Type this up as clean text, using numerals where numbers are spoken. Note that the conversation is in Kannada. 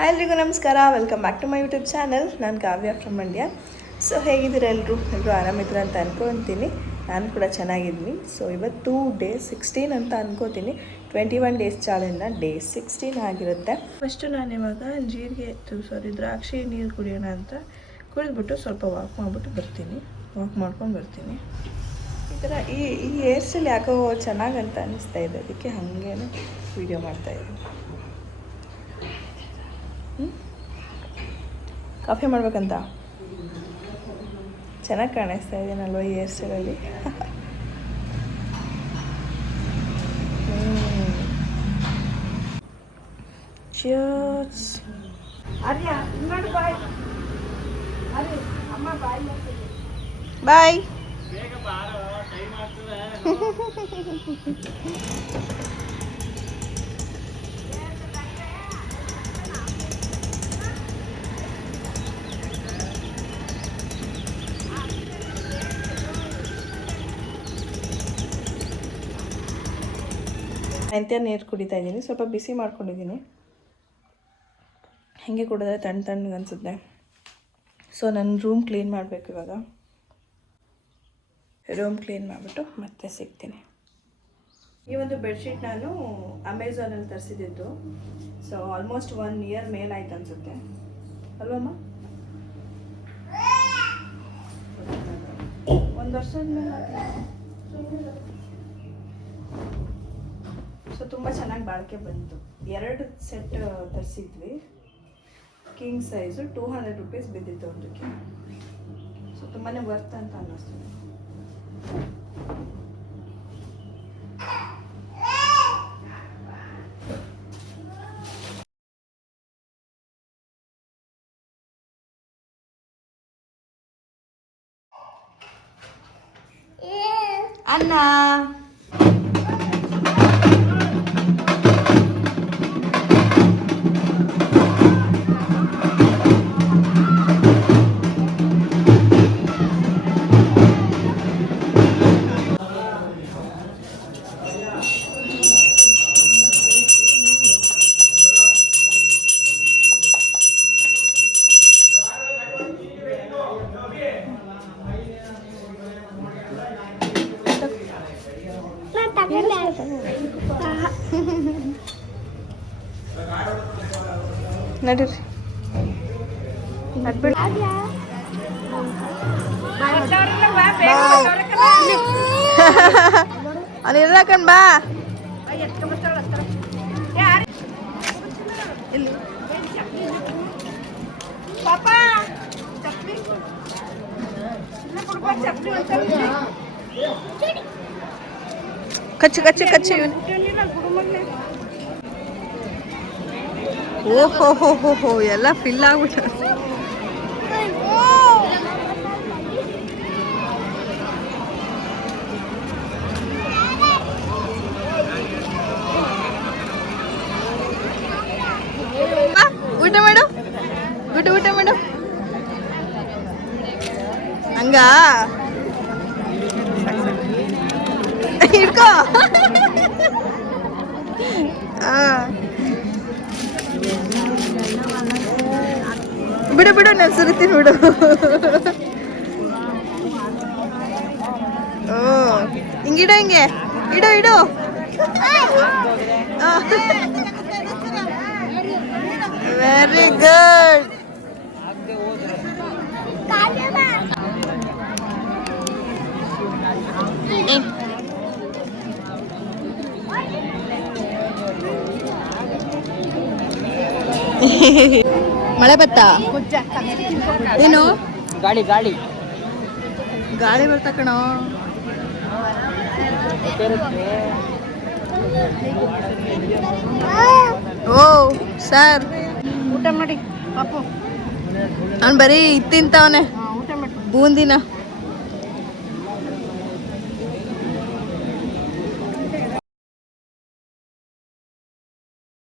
ಹಾಯ್ ಎಲ್ರಿಗೂ ನಮಸ್ಕಾರ, welcome back to my YouTube channel. ನಾನು ಕಾವ್ಯ ಫ್ರಮ್ ಮಂಡ್ಯ. ಸೊ ಹೇಗಿದ್ದೀರ ಎಲ್ಲರೂ ಆರಾಮಿದ್ರ ಅಂತ ಅನ್ಕೊತೀನಿ. ನಾನು ಕೂಡ ಚೆನ್ನಾಗಿದ್ದೀನಿ. ಸೊ ಇವತ್ತು ಡೇ 16 ಅಂತ ಅನ್ಕೋತೀನಿ. 21 ಡೇಸ್ ಚಾಲೆಂಜ್ನ ಡೇ 16 ಆಗಿರುತ್ತೆ. ಫಸ್ಟು ನಾನು ಇವಾಗ ದ್ರಾಕ್ಷಿ ನೀರು ಕುಡಿಯೋಣ ಅಂತ ಕುಡಿದ್ಬಿಟ್ಟು ಸ್ವಲ್ಪ ವಾಕ್ ಮಾಡ್ಕೊಂಡು ಬರ್ತೀನಿ. ಈ ಥರ ಈ ಹೇರ್ ಸ್ಟೈಲ್ ಯಾಕೋ ಚೆನ್ನಾಗಂತ ಅನ್ನಿಸ್ತಾ ಇದೆ, ಅದಕ್ಕೆ ಹಾಗೇನೆ ವೀಡಿಯೋ ಮಾಡ್ತಾಯಿದ್ದೀನಿ. ಕಾಫಿ ಮಾಡ್ಬೇಕಂತ ಚೆನ್ನಾಗಿ ಕಾಣಿಸ್ತಾ ಇದೆಯಲ್ವ ಈ ಹೇರ್ ಸ್ಟೈಲಲ್ಲಿ. ಬಾಯ್. ಮೆಂತ್ಯ ನೀರು ಕುಡಿತಾ ಇದ್ದೀನಿ. ಸ್ವಲ್ಪ ಬಿಸಿ ಮಾಡ್ಕೊಂಡಿದ್ದೀನಿ. ಹಾಗೆ ಕುಡಿದ್ರೆ ತಣ್ಣಗೆ ಅನಿಸುತ್ತೆ. ಸೊ ನನ್ನ ರೂಮ್ ಕ್ಲೀನ್ ಮಾಡಬೇಕು ಇವಾಗ. ರೂಮ್ ಕ್ಲೀನ್ ಮಾಡಿಬಿಟ್ಟು ಮತ್ತೆ ಸಿಗ್ತೀನಿ. ಈ ಒಂದು ಬೆಡ್ಶೀಟ್ ನಾನು ಅಮೆಝಾನಲ್ಲಿ ತರಿಸಿದ್ದು. ಸೊ ಆಲ್ಮೋಸ್ಟ್ 1 ಇಯರ್ ಮೇಲಾಯ್ತು ಅನಿಸುತ್ತೆ ಅಲ್ವಮ್ಮ? 1 ವರ್ಷದ ಮೇಲೆ. ಸೊ ತುಂಬ ಚೆನ್ನಾಗಿ ಬಾಳಿಕೆ ಬಂತು. 2 ಸೆಟ್ ತರಿಸಿದ್ವಿ. ಕಿಂಗ್ ಸೈಜು 200 ರೂಪೀಸ್ ಬಿದ್ದಿತ್ತು ಒಂದಕ್ಕೆ. ಸೊ ತುಂಬಾ ವರ್ತ್ ಅಂತ ಅನ್ನಿಸ್ತು. ಅನ್ನ ನಡೀರಿ. ಅಲ್ಲಿ ಇರ್ಲಕಂಡ್ ಬಾ. ಕಚ್ಚು ಕಚ್ಚು ಕಚ್ಚು. ಓಹೋ ಹೋ ಹೋ ಹೋ, ಎಲ್ಲ ಫಿಲ್ ಆಗ್ಬಿಟ್ಟು. ಊಟ ಮಾಡು, ಊಟ ಮಾಡು. ಹಂಗ ಹಿಡ್ಕೋ. ಬಿಡು ನಾನು ಸುರಿತೀನಿ ಬಿಡು. ಓ ಹಿಂಗಿಡು, ಹಿಂಗೆ ಇಡು. Very good. ಮಳೆ ಬತ್ತಾ? ಏನು ಗಾಳಿ ಬರ್ತಾ ಕಣೋ. ಓ ಸರ್, ಊಟ ಮಾಡಿ ಪಾಪು. ಅವ್ನು ಬರೀ ತಿಂತವನೆ ಬೂಂದಿನ.